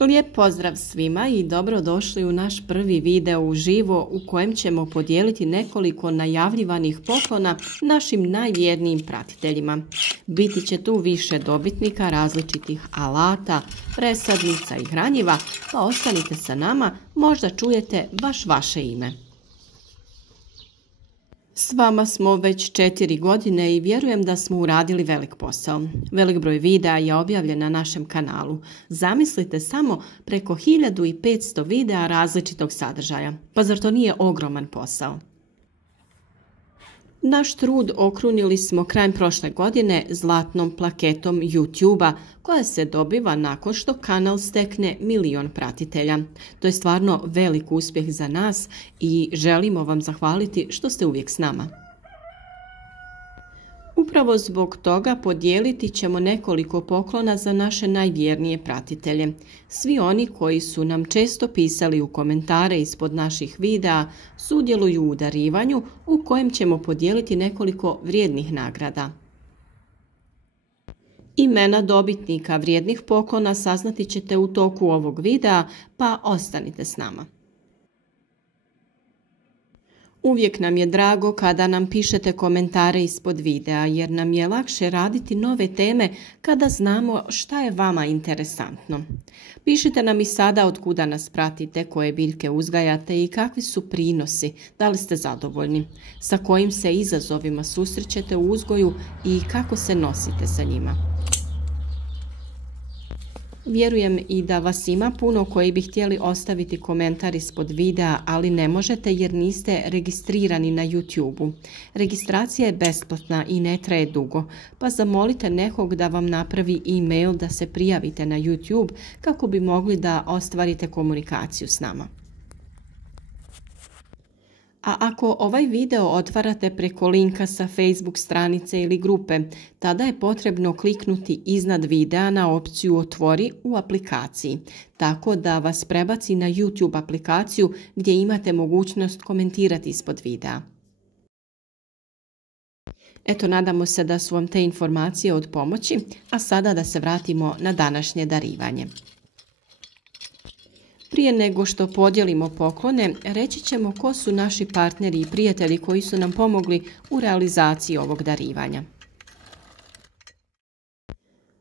Lijep pozdrav svima i dobrodošli u naš prvi video uživo u kojem ćemo podijeliti nekoliko najavljivanih poklona našim najvjernijim pratiteljima. Biti će tu više dobitnika različitih alata, presadnica i hranjiva, pa ostanite sa nama, možda čujete baš vaše ime. S vama smo već 4 godine i vjerujem da smo uradili velik posao. Velik broj videa je objavljen na našem kanalu. Zamislite samo preko 1500 videa različitog sadržaja. Pa zar to nije ogroman posao? Naš trud okrunili smo krajem prošle godine zlatnom plaketom YouTube-a koja se dobiva nakon što kanal stekne 1 milion pratitelja. To je stvarno velik uspjeh za nas i želimo vam zahvaliti što ste uvijek s nama. Upravo zbog toga podijeliti ćemo nekoliko poklona za naše najvjernije pratitelje. Svi oni koji su nam često pisali u komentare ispod naših videa sudjeluju u darivanju u kojem ćemo podijeliti nekoliko vrijednih nagrada. Imena dobitnika vrijednih poklona saznati ćete u toku ovog videa, pa ostanite s nama. Uvijek nam je drago kada nam pišete komentare ispod videa jer nam je lakše raditi nove teme kada znamo šta je vama interesantno. Pišite nam i sada od kuda nas pratite, koje biljke uzgajate i kakvi su prinosi, da li ste zadovoljni, sa kojim se izazovima susrećete u uzgoju i kako se nosite sa njima. Vjerujem i da vas ima puno koji bi htjeli ostaviti komentar ispod videa, ali ne možete jer niste registrirani na YouTube-u. Registracija je besplatna i ne traje dugo, pa zamolite nekog da vam napravi e-mail da se prijavite na YouTube kako bi mogli da ostvarite komunikaciju s nama. A ako ovaj video otvarate preko linka sa Facebook stranice ili grupe, tada je potrebno kliknuti iznad videa na opciju Otvori u aplikaciji, tako da vas prebaci na YouTube aplikaciju gdje imate mogućnost komentirati ispod videa. Eto, nadamo se da su vam te informacije od pomoći, a sada da se vratimo na današnje darivanje. Prije nego što podijelimo poklone, reći ćemo ko su naši partneri i prijatelji koji su nam pomogli u realizaciji ovog darivanja.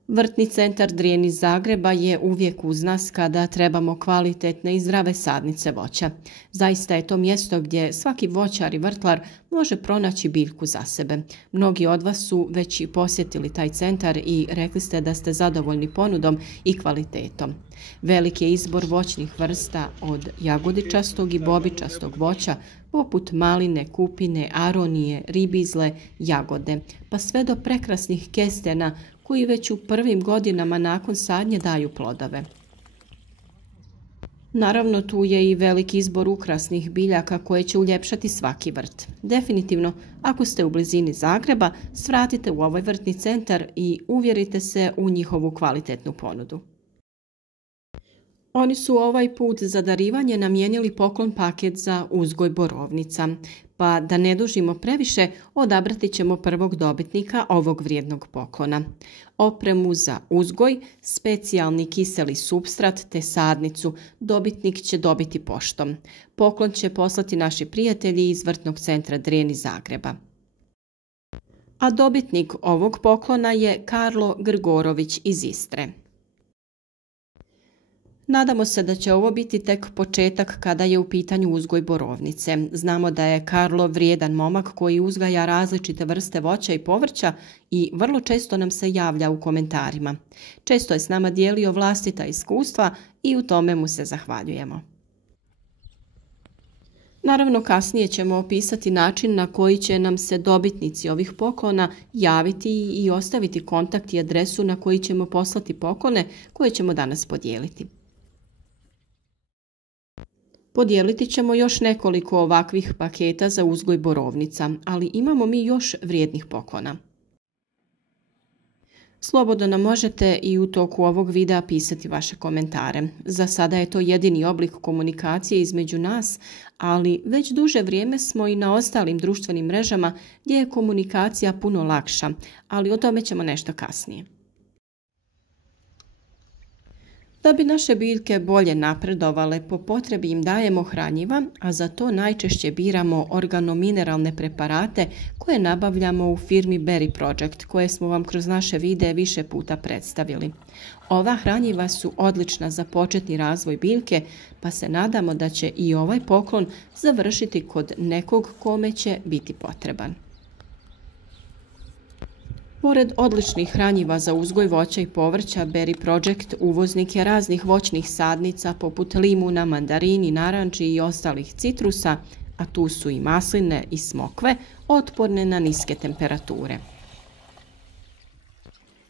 Vrtni centar Drijeni iz Zagreba je uvijek uz nas kada trebamo kvalitetne i zdrave sadnice voća. Zaista je to mjesto gdje svaki voćar i vrtlar može pronaći biljku za sebe. Mnogi od vas su već i posjetili taj centar i rekli ste da ste zadovoljni ponudom i kvalitetom. Velik je izbor voćnih vrsta od jagodičastog i bobičastog voća poput maline, kupine, aronije, ribizle, jagode, pa sve do prekrasnih kestena koji već u prvim godinama nakon sadnje daju plodove. Naravno, tu je i veliki izbor ukrasnih biljaka koje će uljepšati svaki vrt. Definitivno, ako ste u blizini Zagreba, svratite u ovaj vrtni centar i uvjerite se u njihovu kvalitetnu ponudu. Oni su ovaj put za darivanje namijenili poklon paket za uzgoj borovnica, pa da ne dužimo previše, odabrati ćemo prvog dobitnika ovog vrijednog poklona. Opremu za uzgoj, specijalni kiseli supstrat te sadnicu dobitnik će dobiti poštom. Poklon će poslati naši prijatelji iz vrtnog centra Drijeni iz Zagreba. A dobitnik ovog poklona je Karlo Grgorović iz Istre. Nadamo se da će ovo biti tek početak kada je u pitanju uzgoj borovnice. Znamo da je Karlo vrijedan momak koji uzgaja različite vrste voća i povrća i vrlo često nam se javlja u komentarima. Često je s nama dijelio vlastita iskustva i u tome mu se zahvaljujemo. Naravno, kasnije ćemo opisati način na koji će nam se dobitnici ovih poklona javiti i ostaviti kontakt i adresu na koji ćemo poslati poklone koje ćemo danas podijeliti. Podijeliti ćemo još nekoliko ovakvih paketa za uzgoj borovnica, ali imamo mi još vrijednih poklona. Slobodno nam možete i u toku ovog videa pisati vaše komentare. Za sada je to jedini oblik komunikacije između nas, ali već duže vrijeme smo i na ostalim društvenim mrežama gdje je komunikacija puno lakša, ali o tome ćemo nešto kasnije. Da bi naše biljke bolje napredovale, po potrebi im dajemo hranjiva, a za to najčešće biramo organomineralne preparate koje nabavljamo u firmi Berry Project, koje smo vam kroz naše videe više puta predstavili. Ova hranjiva su odlična za početni razvoj biljke, pa se nadamo da će i ovaj poklon završiti kod nekog kome će biti potreban. Pored odličnih hranjiva za uzgoj voća i povrća, Berry Project uvoznik je raznih voćnih sadnica poput limuna, mandarini, naranči i ostalih citrusa, a tu su i masline i smokve, otporne na niske temperature.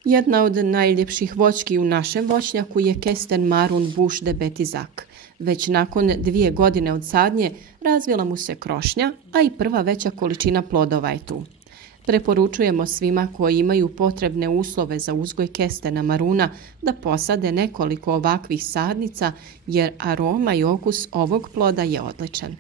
Jedna od najljepših voćki u našem voćnjaku je kesten marun Bush de Bétizac. Već nakon 2 godine od sadnje razvila mu se krošnja, a i prva veća količina plodova je tu. Preporučujemo svima koji imaju potrebne uslove za uzgoj kestena maruna da posade nekoliko ovakvih sadnica jer aroma i okus ovog ploda je odličan.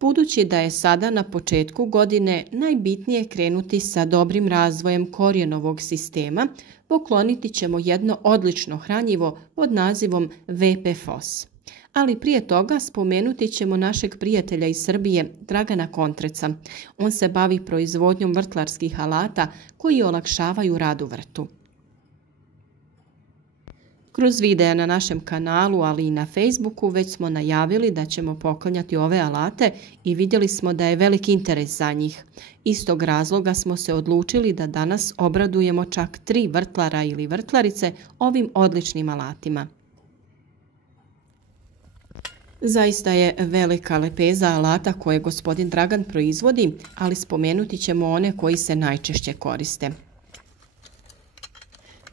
Budući da je sada na početku godine najbitnije krenuti sa dobrim razvojem korijenovog sistema, pokloniti ćemo jedno odlično hranjivo pod nazivom VP Fos. Ali prije toga spomenuti ćemo našeg prijatelja iz Srbije, Dragana Kontreca. On se bavi proizvodnjom vrtlarskih alata koji olakšavaju rad u vrtu. Kroz videa na našem kanalu, ali i na Facebooku već smo najavili da ćemo poklanjati ove alate i vidjeli smo da je veliki interes za njih. Iz tog razloga smo se odlučili da danas obradujemo čak 3 vrtlara ili vrtlarice ovim odličnim alatima. Zaista je velika lepeza alata koje gospodin Dragan proizvodi, ali spomenuti ćemo one koji se najčešće koriste.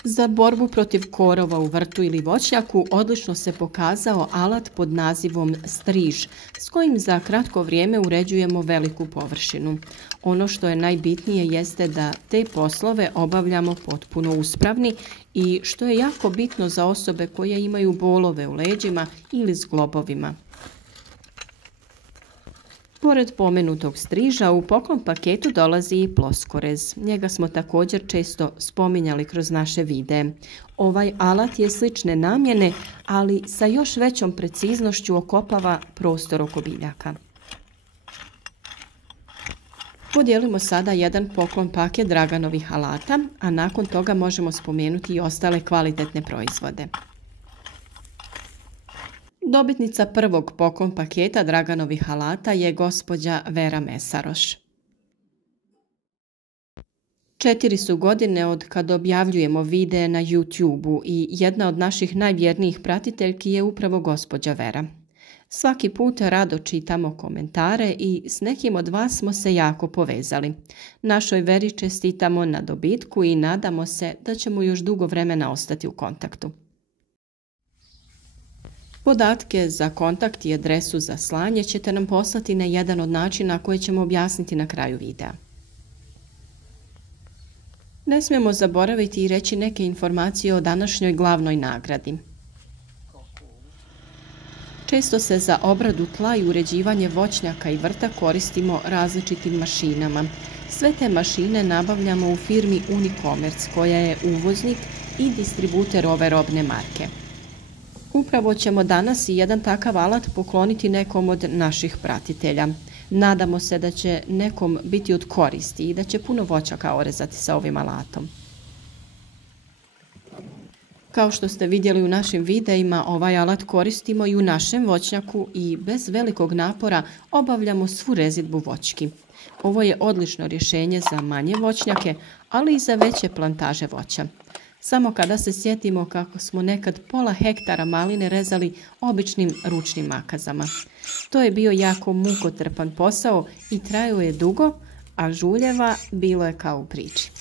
Za borbu protiv korova u vrtu ili voćnjaku odlično se pokazao alat pod nazivom striž, s kojim za kratko vrijeme uređujemo veliku površinu. Ono što je najbitnije jeste da te poslove obavljamo potpuno uspravni i što je jako bitno za osobe koje imaju bolove u leđima ili zglobovima. Pored pomenutog striža, u poklon paketu dolazi i ploskorez. Njega smo također često spominjali kroz naše videe. Ovaj alat je slične namjene, ali sa još većom preciznošću okopava prostor oko biljaka. Podijelimo sada jedan poklon paket Draganovih alata, a nakon toga možemo spomenuti i ostale kvalitetne proizvode. Dobitnica prvog poklon paketa Draganovih alata je gospođa Vera Mesaroš. 4 su godine od kad objavljujemo videe na YouTube-u i jedna od naših najvjernijih pratiteljki je upravo gospođa Vera. Svaki put rado čitamo komentare i s nekim od vas smo se jako povezali. Našoj Veri čestitamo na dobitku i nadamo se da ćemo još dugo vremena ostati u kontaktu. Podatke za kontakt i adresu za slanje ćete nam poslati na jedan od načina koje ćemo objasniti na kraju videa. Ne smijemo zaboraviti i reći neke informacije o današnjoj glavnoj nagradi. Često se za obradu tla i uređivanje voćnjaka i vrta koristimo različitim mašinama. Sve te mašine nabavljamo u firmi Unicommerce koja je uvoznik i distributer ove robne marke. Upravo ćemo danas i jedan takav alat pokloniti nekom od naših pratitelja. Nadamo se da će nekom biti od koristi i da će puno voćaka orezati sa ovim alatom. Kao što ste vidjeli u našim videima, ovaj alat koristimo i u našem voćnjaku i bez velikog napora obavljamo svu rezidbu voćki. Ovo je odlično rješenje za manje voćnjake, ali i za veće plantaže voća. Samo kada se sjetimo kako smo nekad pola hektara maline rezali običnim ručnim makazama. To je bio jako mukotrpan posao i trajao je dugo, a žuljeva bilo je kao u priči.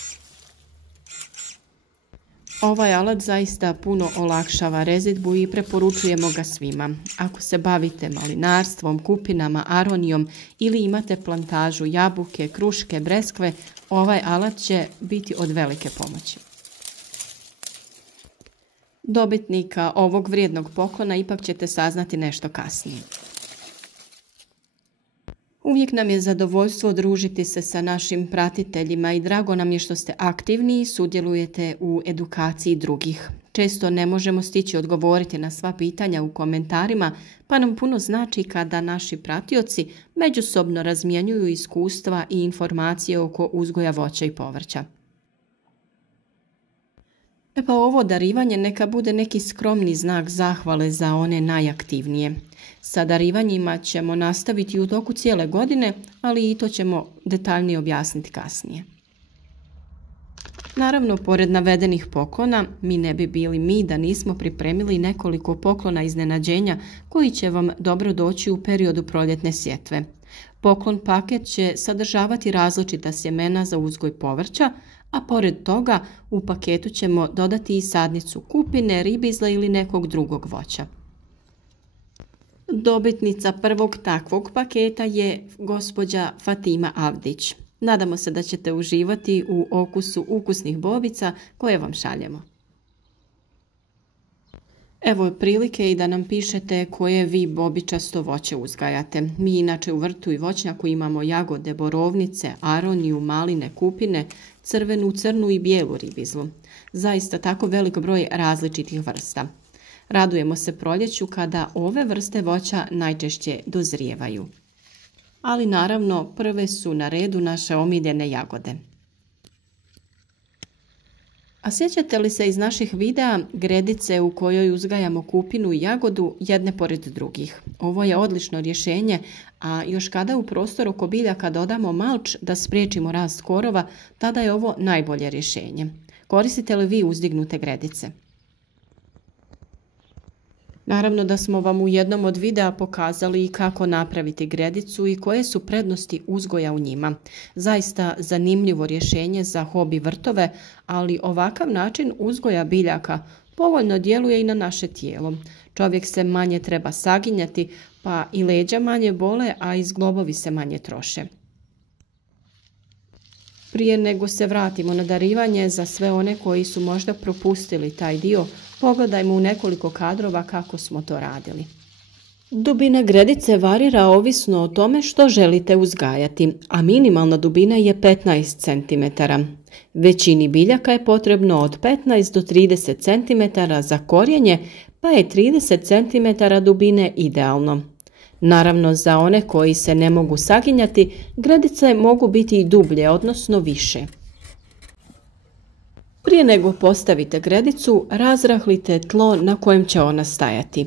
Ovaj alat zaista puno olakšava rezidbu i preporučujemo ga svima. Ako se bavite malinarstvom, kupinama, aronijom ili imate plantažu jabuke, kruške, breskve, ovaj alat će biti od velike pomoći. Dobitnika ovog vrijednog poklona ipak ćete saznati nešto kasnije. Uvijek nam je zadovoljstvo družiti se sa našim pratiteljima i drago nam je što ste aktivni i sudjelujete u edukaciji drugih. Često ne možemo stići odgovoriti na sva pitanja u komentarima, pa nam puno znači kada naši pratioci međusobno razmjenjuju iskustva i informacije oko uzgoja voća i povrća. Pa ovo darivanje neka bude neki skromni znak zahvale za one najaktivnije. Sa darivanjima ćemo nastaviti u toku cijele godine, ali i to ćemo detaljnije objasniti kasnije. Naravno, pored navedenih poklona, mi ne bi bili mi da nismo pripremili nekoliko poklona iznenađenja koji će vam dobro doći u periodu proljetne sjetve. Poklon paket će sadržavati različita sjemena za uzgoj povrća, a pored toga u paketu ćemo dodati i sadnicu kupine, ribizla ili nekog drugog voća. Dobitnica prvog takvog paketa je gospođa Fatima Avdić. Nadamo se da ćete uživati u okusu ukusnih bobica koje vam šaljemo. Evo je prilike i da nam pišete koje vi bobičasto voće uzgajate. Mi inače u vrtu i voćnjaku imamo jagode, borovnice, aroniju, maline, kupine, crvenu, crnu i bijelu ribizlu. Zaista tako velik broj različitih vrsta. Radujemo se proljeću kada ove vrste voća najčešće dozrijevaju. Ali naravno prve su na redu naše omiljene jagode. A sjećate li se iz naših videa gredice u kojoj uzgajamo kupinu i jagodu jedne pored drugih? Ovo je odlično rješenje, a još kada u prostor oko biljaka dodamo malč da spriječimo rast korova, tada je ovo najbolje rješenje. Koristite li vi uzdignute gredice? Naravno da smo vam u jednom od videa pokazali kako napraviti gredicu i koje su prednosti uzgoja u njima. Zaista zanimljivo rješenje za hobi vrtove, ali ovakav način uzgoja biljaka povoljno djeluje i na naše tijelo. Čovjek se manje treba saginjati, pa i leđa manje bole, a i zglobovi se manje troše. Prije nego se vratimo na darivanje, za sve one koji su možda propustili taj dio, pogledajmo u nekoliko kadrova kako smo to radili. Dubina gredice varira ovisno o tome što želite uzgajati, a minimalna dubina je 15 cm. Većini biljaka je potrebno od 15 do 30 cm za korijenje, pa je 30 cm dubine idealno. Naravno, za one koji se ne mogu saginjati, gredice mogu biti i dublje, odnosno više. Prije nego postavite gredicu, razrahlite tlo na kojem će ona stajati.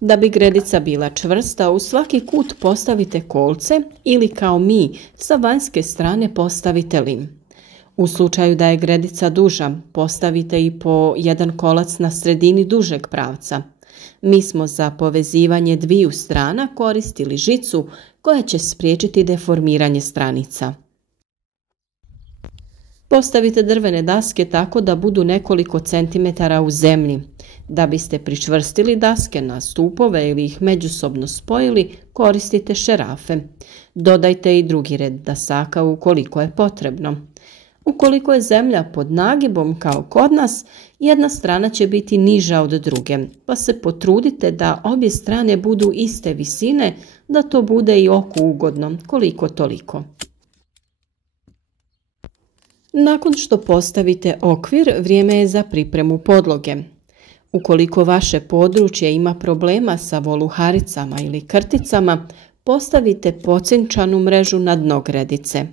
Da bi gredica bila čvrsta, u svaki kut postavite kolce ili kao mi, sa vanjske strane postavite lim. U slučaju da je gredica duža, postavite i po jedan kolac na sredini dužeg pravca. Mi smo za povezivanje dviju strana koristili žicu koja će spriječiti deformiranje stranica. Postavite drvene daske tako da budu nekoliko centimetara u zemlji. Da biste pričvrstili daske na stupove ili ih međusobno spojili, koristite šerafe. Dodajte i drugi red dasaka ukoliko je potrebno. Ukoliko je zemlja pod nagibom kao kod nas, jedna strana će biti niža od druge, pa se potrudite da obje strane budu iste visine, da to bude i oku ugodno, koliko toliko. Nakon što postavite okvir, vrijeme je za pripremu podloge. Ukoliko vaše područje ima problema sa voluharicama ili krticama, postavite pocinčanu mrežu na dno gredice.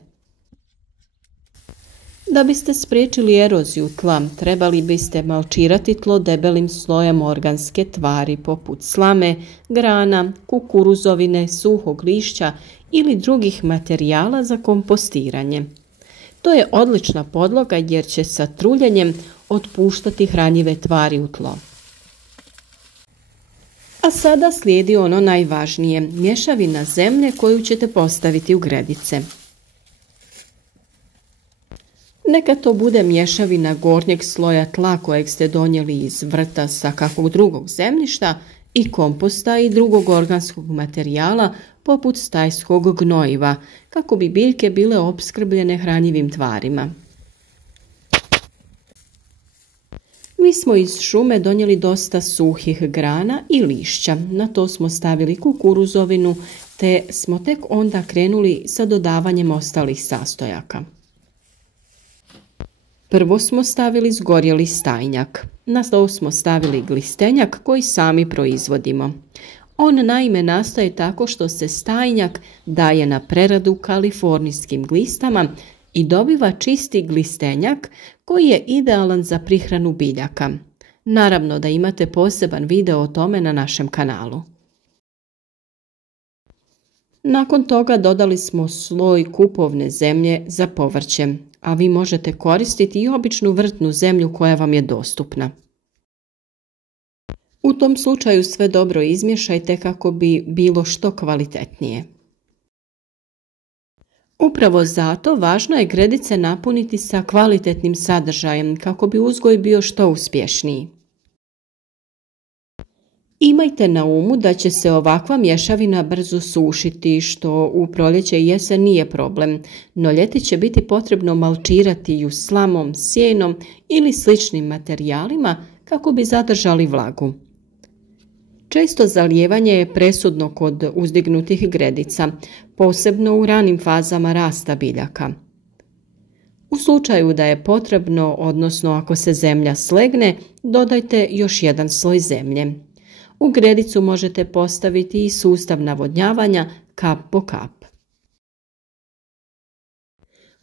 Da biste spriječili eroziju tla, trebali biste malčirati tlo debelim slojem organske tvari poput slame, grana, kukuruzovine, suhog lišća ili drugih materijala za kompostiranje. To je odlična podloga jer će sa truljenjem otpuštati hranjive tvari u tlo. A sada slijedi ono najvažnije, mješavina zemlje koju ćete postaviti u gredice. Neka to bude mješavina gornjeg sloja tla kojeg ste donijeli iz vrta sa kakvog drugog zemljišta i komposta i drugog organskog materijala poput stajskog gnojiva, kako bi biljke bile opskrbljene hranjivim tvarima. Mi smo iz šume donijeli dosta suhih grana i lišća, na to smo stavili kukuruzovinu, te smo tek onda krenuli sa dodavanjem ostalih sastojaka. Prvo smo stavili zgorjeli stajnjak. Na stol smo stavili glistenjak koji sami proizvodimo. On naime nastaje tako što se stajnjak daje na preradu kalifornijskim glistama i dobiva čisti glistenjak koji je idealan za prihranu biljaka. Naravno da imate poseban video o tome na našem kanalu. Nakon toga dodali smo sloj kupovne zemlje za povrće, a vi možete koristiti i običnu vrtnu zemlju koja vam je dostupna. U tom slučaju sve dobro izmiješajte kako bi bilo što kvalitetnije. Upravo zato važno je gredice napuniti sa kvalitetnim sadržajem kako bi uzgoj bio što uspješniji. Imajte na umu da će se ovakva mješavina brzo sušiti, što u proljeće i jesen nije problem, no ljeti će biti potrebno malčirati ju slamom, sjenom ili sličnim materijalima kako bi zadržali vlagu. Često zalijevanje je presudno kod uzdignutih gredica, posebno u ranim fazama rasta biljaka. U slučaju da je potrebno, odnosno ako se zemlja slegne, dodajte još jedan sloj zemlje. U gredicu možete postaviti i sustav navodnjavanja kap po kap.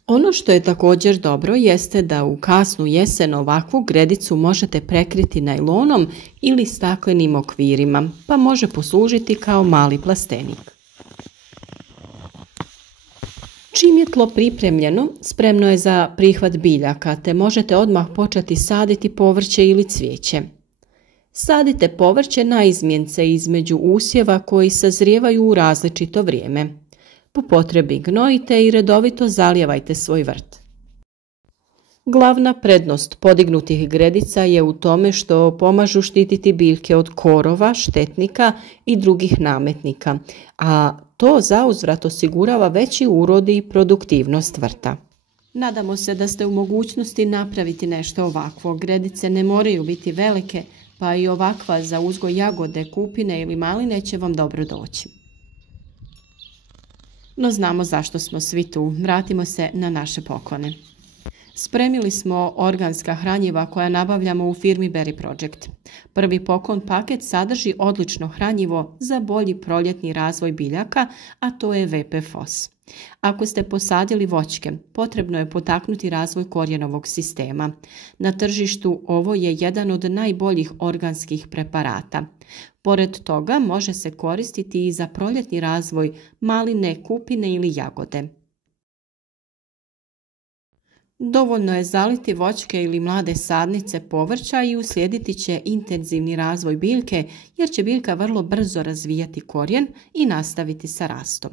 Ono što je također dobro jeste da u kasnu jesen ovakvu gredicu možete prekriti najlonom ili staklenim okvirima, pa može poslužiti kao mali plastenik. Čim je tlo pripremljeno, spremno je za prihvat biljaka, te možete odmah početi saditi povrće ili cvijeće. Sadite povrće na izmjence između usjeva koji sazrijevaju u različito vrijeme. Po potrebi gnojite i redovito zalijevajte svoj vrt. Glavna prednost podignutih gredica je u tome što pomažu štititi biljke od korova, štetnika i drugih nametnika, a to zauzvrat osigurava veći urod i produktivnost vrta. Nadamo se da ste u mogućnosti napraviti nešto ovakvo. Gredice ne moraju biti velike, pa i ovakva za uzgoj jagode, kupine ili maline će vam dobro doći. No znamo zašto smo svi tu. Vratimo se na naše poklone. Spremili smo organska hranjiva koja nabavljamo u firmi Berry Project. Prvi poklon paket sadrži odlično hranjivo za bolji proljetni razvoj biljaka, a to je VP-Fos. Ako ste posadili voćke, potrebno je potaknuti razvoj korijenovog sistema. Na tržištu ovo je jedan od najboljih organskih preparata. Pored toga može se koristiti i za proljetni razvoj maline, kupine ili jagode. Dovoljno je zaliti voćke ili mlade sadnice povrća i uslijediti će intenzivni razvoj biljke jer će biljka vrlo brzo razvijati korijen i nastaviti sa rastom.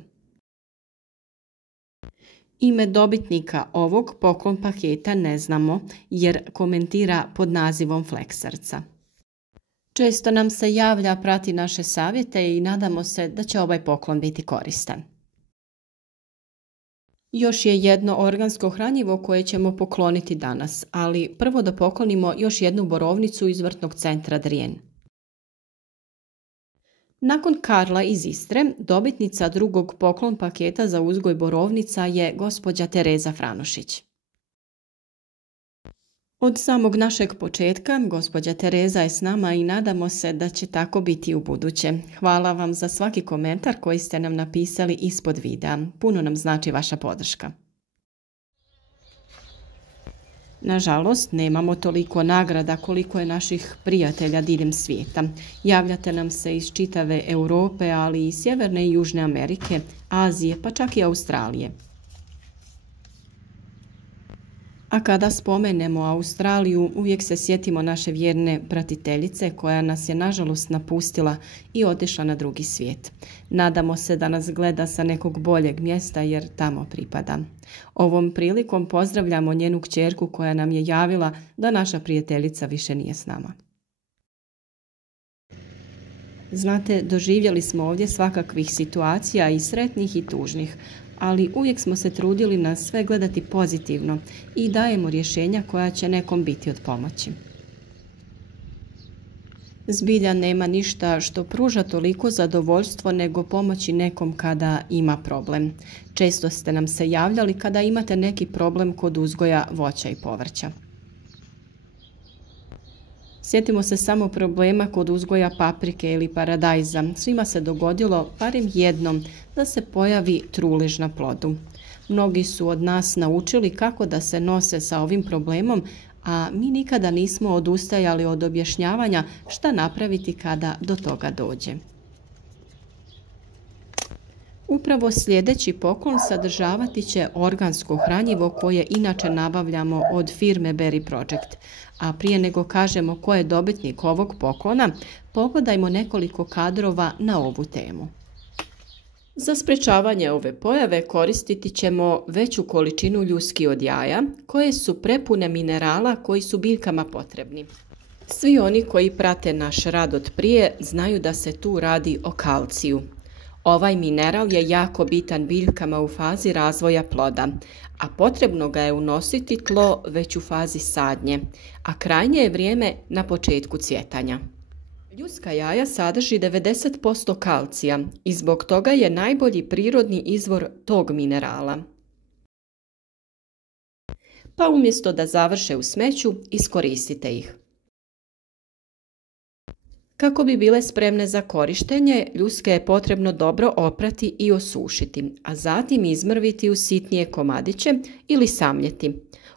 Ime dobitnika ovog poklon paketa ne znamo jer komentira pod nazivom Fleksarca. Često nam se javlja, prati naše savjete i nadamo se da će ovaj poklon biti koristan. Još je jedno organsko hranjivo koje ćemo pokloniti danas, ali prvo da poklonimo još jednu borovnicu iz vrtnog centra Drijen. Nakon Karla iz Istre, dobitnica drugog poklon paketa za uzgoj borovnica je gospođa Tereza Franušić. Od samog našeg početka, gospođa Tereza je s nama i nadamo se da će tako biti u buduće. Hvala vam za svaki komentar koji ste nam napisali ispod videa. Puno nam znači vaša podrška. Nažalost, nemamo toliko nagrada koliko je naših prijatelja diljem svijeta. Javljate nam se iz čitave Europe, ali i Sjeverne i Južne Amerike, Azije, pa čak i Australije. A kada spomenemo Australiju, uvijek se sjetimo naše vjerne pratiteljice koja nas je nažalost napustila i otišla na drugi svijet. Nadamo se da nas gleda sa nekog boljeg mjesta jer tamo pripada. Ovom prilikom pozdravljamo njenu kćerku koja nam je javila da naša prijateljica više nije s nama. Znate, doživjeli smo ovdje svakakvih situacija i sretnih i tužnih, ali uvijek smo se trudili na sve gledati pozitivno i dajemo rješenja koja će nekom biti od pomoći. Zbilja nema ništa što pruža toliko zadovoljstvo nego pomoći nekom kada ima problem. Često ste nam se javljali kada imate neki problem kod uzgoja voća i povrća. Sjetimo se samo problema kod uzgoja paprike ili paradajza. Svima se dogodilo barem jednom da se pojavi trulež na plodu. Mnogi su od nas naučili kako da se nose sa ovim problemom, a mi nikada nismo odustajali od objašnjavanja šta napraviti kada do toga dođe. Upravo sljedeći poklon sadržavati će organsko hranjivo koje inače nabavljamo od firme Berry Project. A prije nego kažemo ko je dobitnik ovog poklona, pogledajmo nekoliko kadrova na ovu temu. Za sprečavanje ove pojave koristiti ćemo veću količinu ljuski od jaja, koje su prepune minerala koji su biljkama potrebni. Svi oni koji prate naš rad od prije znaju da se tu radi o kalciju. Ovaj mineral je jako bitan biljkama u fazi razvoja ploda, a potrebno ga je unositi tlo već u fazi sadnje, a krajnje je vrijeme na početku cvjetanja. Ljuska jaja sadrži 90% kalcija i zbog toga je najbolji prirodni izvor tog minerala. Pa umjesto da završe u smeću, iskoristite ih. Kako bi bile spremne za korištenje, ljuske je potrebno dobro oprati i osušiti, a zatim izmrviti u sitnije komadiće ili samljeti,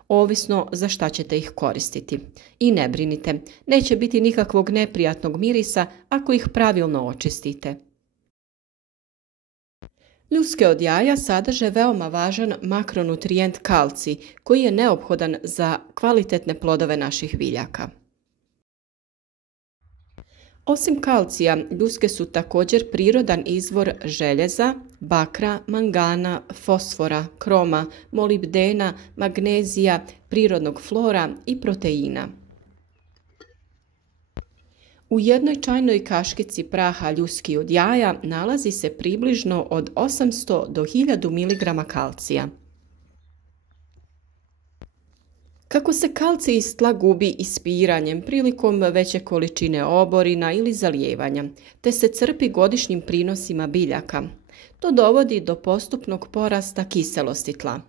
ovisno za šta ćete ih koristiti. I ne brinite, neće biti nikakvog neprijatnog mirisa ako ih pravilno očistite. Ljuske od jaja sadrže veoma važan makronutrijent kalcij, koji je neophodan za kvalitetne plodove naših biljaka. Osim kalcija, ljuske su također prirodan izvor željeza, bakra, mangana, fosfora, kroma, molibdena, magnezija, prirodnog flora i proteina. U jednoj čajnoj kaškici praha ljuski od jaja nalazi se približno od 800 do 1000 mg kalcija. Kako se kalcij iz tla gubi ispiranjem prilikom veće količine oborina ili zalijevanja, te se crpi godišnjim prinosima biljaka, to dovodi do postupnog porasta kiselosti tla.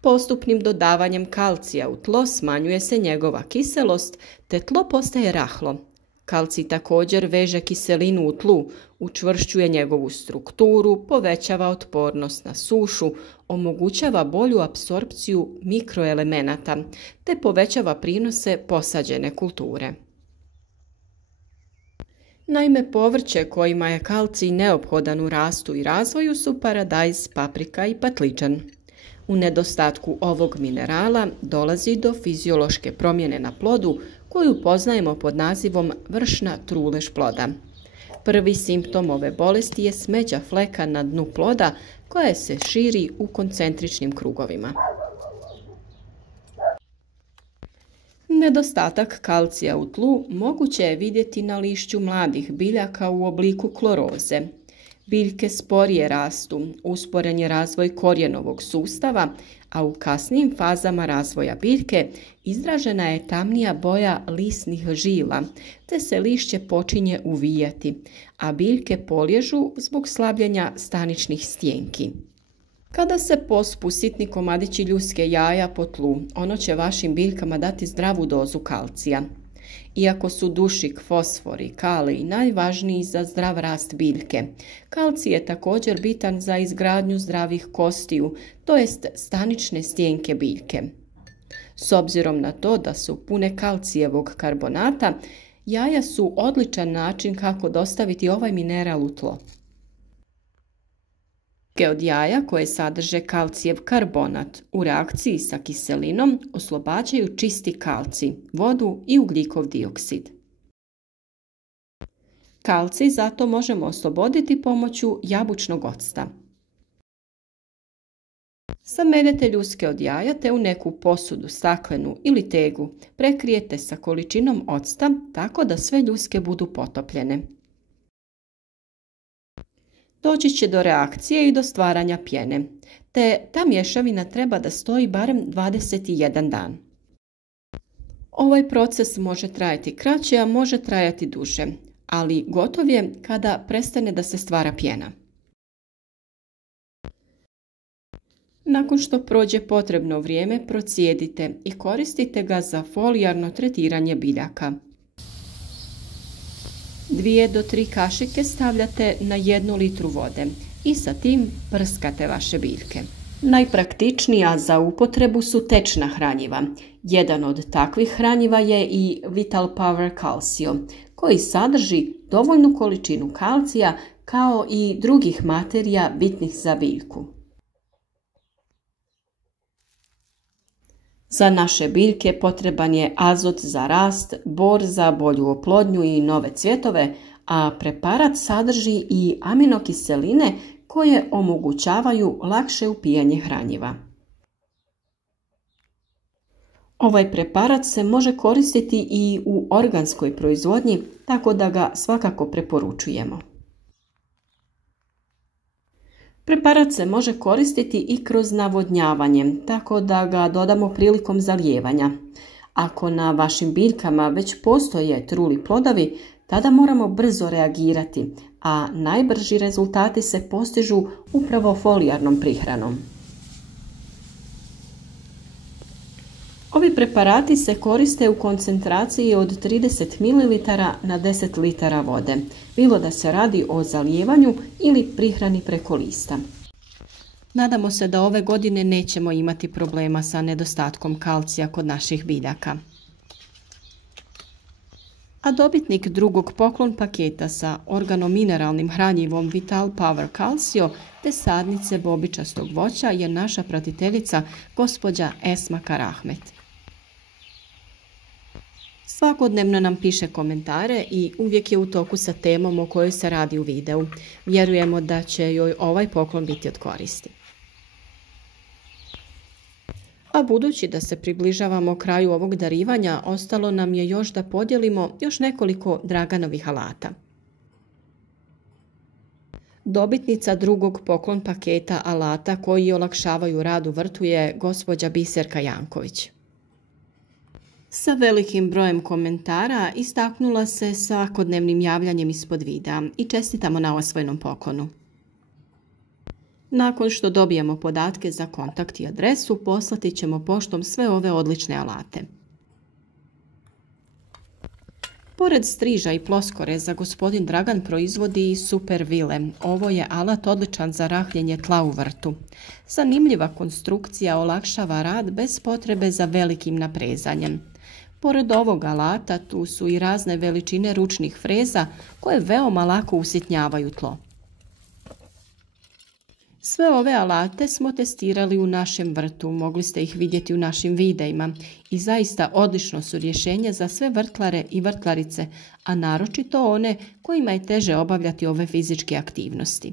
Postupnim dodavanjem kalcija u tlo smanjuje se njegova kiselost, te tlo postaje rahlo. Kalcij također veže kiselinu u tlu, učvršćuje njegovu strukturu, povećava otpornost na sušu, omogućava bolju apsorpciju mikroelemenata, te povećava prinose posađene kulture. Naime, povrće kojima je kalcij neophodan u rastu i razvoju su paradajz, paprika i patliđan. U nedostatku ovog minerala dolazi do fiziološke promjene na plodu koju poznajemo pod nazivom vršna trulež ploda. Prvi simptom ove bolesti je smeđa fleka na dnu ploda koja se širi u koncentričnim krugovima. Nedostatak kalcija u tlu moguće je vidjeti na lišću mladih biljaka u obliku kloroze. Biljke sporije rastu, usporen je razvoj korijenovog sustava, a u kasnijim fazama razvoja biljke izražena je tamnija boja lisnih žila, te se lišće počinje uvijati, a biljke poliježu zbog slabljenja staničnih stjenki. Kada se pospu sitni komadići ljuske jaja po tlu, ono će vašim biljkama dati zdravu dozu kalcija. Iako su dušik, fosfor i kalij najvažniji za zdrav rast biljke, kalcij je također bitan za izgradnju zdravih kostiju, to jest stanične stjenke biljke. S obzirom na to da su pune kalcijevog karbonata, jaja su odličan način kako dostaviti ovaj mineral u tlo. Od jaja koje sadrže kalcijev karbonat u reakciji sa kiselinom oslobađaju čisti kalcij, vodu i ugljikov dioksid. Kalcij zato možemo osloboditi pomoću jabučnog octa. Sameljete ljuske od jaja te u neku posudu, staklenu ili tegu prekrijete sa količinom octa tako da sve ljuske budu potopljene. Doći će do reakcije i do stvaranja pjene, te ta mješavina treba da stoji barem 21 dan. Ovaj proces može trajati kraće, a može trajati duže, ali gotov je kada prestane da se stvara pjena. Nakon što prođe potrebno vrijeme, procijedite i koristite ga za folijarno tretiranje biljaka. 2 do 3 kašike stavljate na 1 litru vode i sa tim prskate vaše biljke. Najpraktičnija za upotrebu su tečna hranjiva. Jedan od takvih hranjiva je i Vital Power Calcio, koji sadrži dovoljnu količinu kalcija kao i drugih materija bitnih za biljku. Za naše biljke potreban je azot za rast, bor za bolju oplodnju i nove cvjetove, a preparat sadrži i aminokiseline koje omogućavaju lakše upijanje hranjiva. Ovaj preparat se može koristiti i u organskoj proizvodnji, tako da ga svakako preporučujemo. Preparat se može koristiti i kroz navodnjavanje, tako da ga dodamo prilikom zalijevanja. Ako na vašim biljkama već postoje truli plodovi, tada moramo brzo reagirati, a najbrži rezultati se postižu upravo folijarnom prihranom. Ovi preparati se koriste u koncentraciji od 30 ml na 10 litara vode, bilo da se radi o zalijevanju ili prihrani preko lista. Nadamo se da ove godine nećemo imati problema sa nedostatkom kalcija kod naših biljaka. A dobitnik drugog poklon paketa sa organomineralnim hranjivom Vital Power Calcio te sadnice bobičastog voća je naša pratiteljica gospođa Esma Karahmet. Svakodnevno nam piše komentare i uvijek je u toku sa temom o kojoj se radi u videu. Vjerujemo da će joj ovaj poklon biti od koristi. A budući da se približavamo kraju ovog darivanja, ostalo nam je još da podijelimo još nekoliko Draganovih alata. Dobitnica drugog poklon paketa alata koji olakšavaju rad u vrtu je gospođa Biserka Janković. Sa velikim brojem komentara istaknula se svakodnevnim javljanjem ispod videa i čestitamo na osvojenom poklonu. Nakon što dobijemo podatke za kontakt i adresu, poslati ćemo poštom sve ove odlične alate. Pored striža i ploskoreza, gospodin Dragan proizvodi i super vile. Ovo je alat odličan za rahljenje tla u vrtu. Zanimljiva konstrukcija olakšava rad bez potrebe za velikim naprezanjem. Pored ovog alata tu su i razne veličine ručnih freza koje veoma lako usitnjavaju tlo. Sve ove alate smo testirali u našem vrtu, mogli ste ih vidjeti u našim videima i zaista odlično su rješenje za sve vrtlare i vrtlarice, a naročito one kojima je teže obavljati ove fizičke aktivnosti.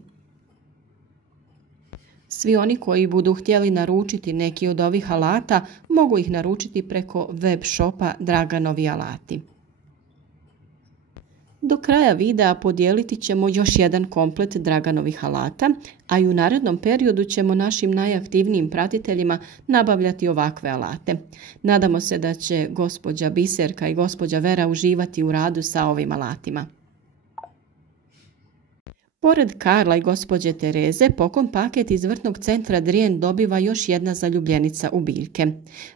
Svi oni koji budu htjeli naručiti neki od ovih alata mogu ih naručiti preko web shopa Draganovi alati. Do kraja videa podijeliti ćemo još jedan komplet Draganovih alata, a i u narednom periodu ćemo našim najaktivnijim pratiteljima nabavljati ovakve alate. Nadamo se da će gospođa Biserka i gospođa Vera uživati u radu sa ovim alatima. Pored Karla i gospođe Tereze, poklon paket iz vrtnog centra Drijen dobiva još jedna zaljubljenica u biljke.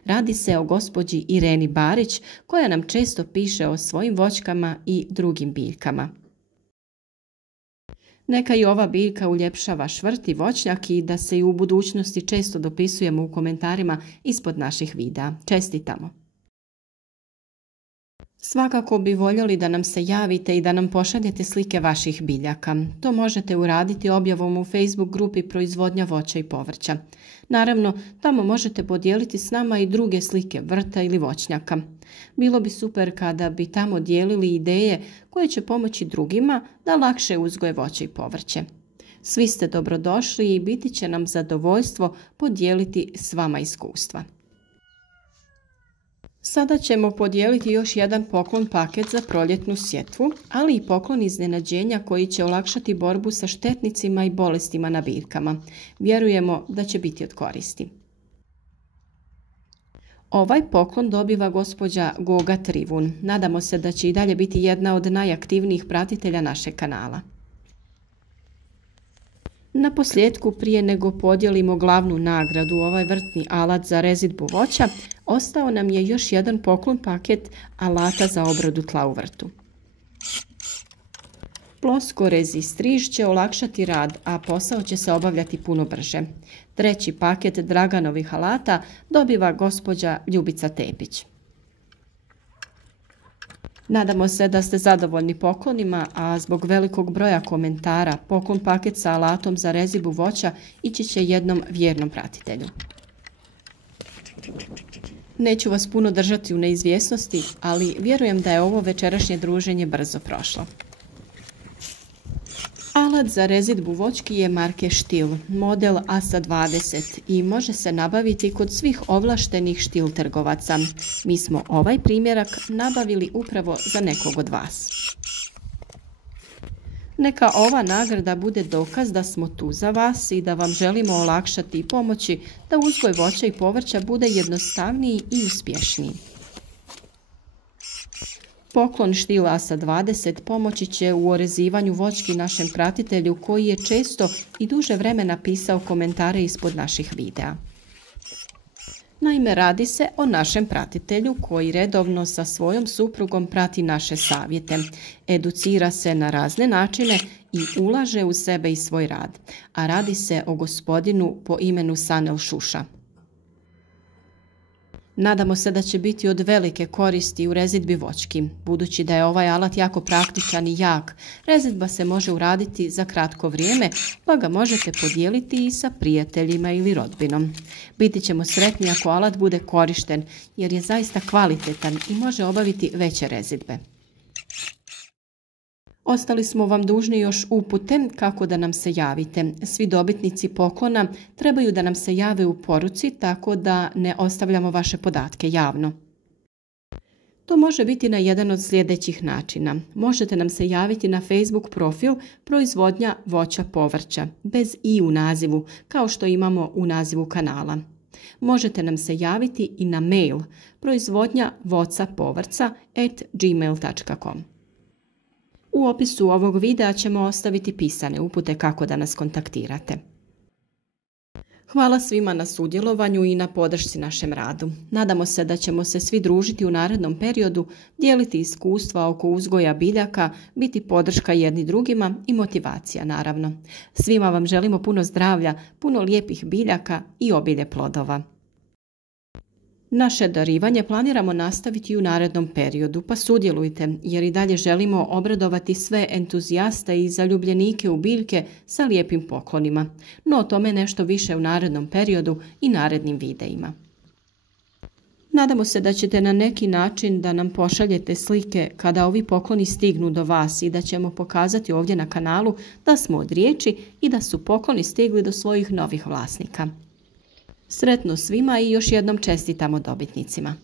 Radi se o gospođi Ireni Barić, koja nam često piše o svojim voćkama i drugim biljkama. Neka i ova biljka uljepša vaš vrt i voćnjak i da se i u budućnosti često dopisujemo u komentarima ispod naših videa. Čestitamo! Svakako bi voljeli da nam se javite i da nam pošaljete slike vaših biljaka. To možete uraditi objavom u Facebook grupi Proizvodnja voća i povrća. Naravno, tamo možete podijeliti s nama i druge slike vrta ili voćnjaka. Bilo bi super kada bi tamo dijelili ideje koje će pomoći drugima da lakše uzgoje voće i povrće. Svi ste dobrodošli i biti će nam zadovoljstvo podijeliti s vama iskustva. Sada ćemo podijeliti još jedan poklon paket za proljetnu sjetvu, ali i poklon iznenađenja koji će olakšati borbu sa štetnicima i bolestima na biljkama. Vjerujemo da će biti od koristi. Ovaj poklon dobiva gospođa Goga Trivun. Nadamo se da će i dalje biti jedna od najaktivnijih pratitelja našeg kanala. Na posljedku, prije nego podijelimo glavnu nagradu, ovaj vrtni alat za rezidbu voća, ostao nam je još jedan poklon paket alata za obradu tla u vrtu. Ploskorezi striž će olakšati rad, a posao će se obavljati puno brže. Treći paket Draganovih alata dobiva gospođa Ljubica Tepić. Nadamo se da ste zadovoljni poklonima, a zbog velikog broja komentara poklon paket sa alatom za rezidbu voća ići će jednom vjernom pratitelju. Neću vas puno držati u neizvjesnosti, ali vjerujem da je ovo večerašnje druženje brzo prošlo. Alat za rezidbu voćki je marke Stihl, model ASA 20 i može se nabaviti kod svih ovlaštenih Stihl trgovaca. Mi smo ovaj primjerak nabavili upravo za nekog od vas. Neka ova nagrada bude dokaz da smo tu za vas i da vam želimo olakšati i pomoći da uzgoj voća i povrća bude jednostavniji i uspješniji. Poklon Stihl ASA 20 pomoći će u orezivanju voćki našem pratitelju koji je često i duže vremena pisao komentare ispod naših videa. Naime, radi se o našem pratitelju koji redovno sa svojom suprugom prati naše savjete, educira se na razne načine i ulaže u sebe i svoj rad, a radi se o gospodinu po imenu Sanel Šuša. Nadamo se da će biti od velike koristi u rezidbi voćki. Budući da je ovaj alat jako praktičan i jak, rezidba se može uraditi za kratko vrijeme, pa ga možete podijeliti i sa prijateljima ili rodbinom. Biti ćemo sretni ako alat bude korišten, jer je zaista kvalitetan i može obaviti veće rezidbe. Ostali smo vam dužni još upute kako da nam se javite. Svi dobitnici poklona trebaju da nam se jave u poruci, tako da ne ostavljamo vaše podatke javno. To može biti na jedan od sljedećih načina. Možete nam se javiti na Facebook profil Proizvodnja voća povrća, bez i u nazivu, kao što imamo u nazivu kanala. Možete nam se javiti i na mail proizvodnjavocapovrca@gmail.com. U opisu ovog videa ćemo ostaviti pisane upute kako da nas kontaktirate. Hvala svima na sudjelovanju i na podršci našem radu. Nadamo se da ćemo se svi družiti u narednom periodu, dijeliti iskustva oko uzgoja biljaka, biti podrška jedni drugima i motivacija naravno. Svima vam želimo puno zdravlja, puno lijepih biljaka i obilje plodova. Naše darivanje planiramo nastaviti u narednom periodu, pa sudjelujte jer i dalje želimo obradovati sve entuzijaste i zaljubljenike u biljke sa lijepim poklonima, no o tome nešto više u narednom periodu i narednim videima. Nadamo se da ćete na neki način da nam pošaljete slike kada ovi pokloni stignu do vas i da ćemo pokazati ovdje na kanalu da smo od riječi i da su pokloni stigli do svojih novih vlasnika. Sretno svima i još jednom čestitamo dobitnicima.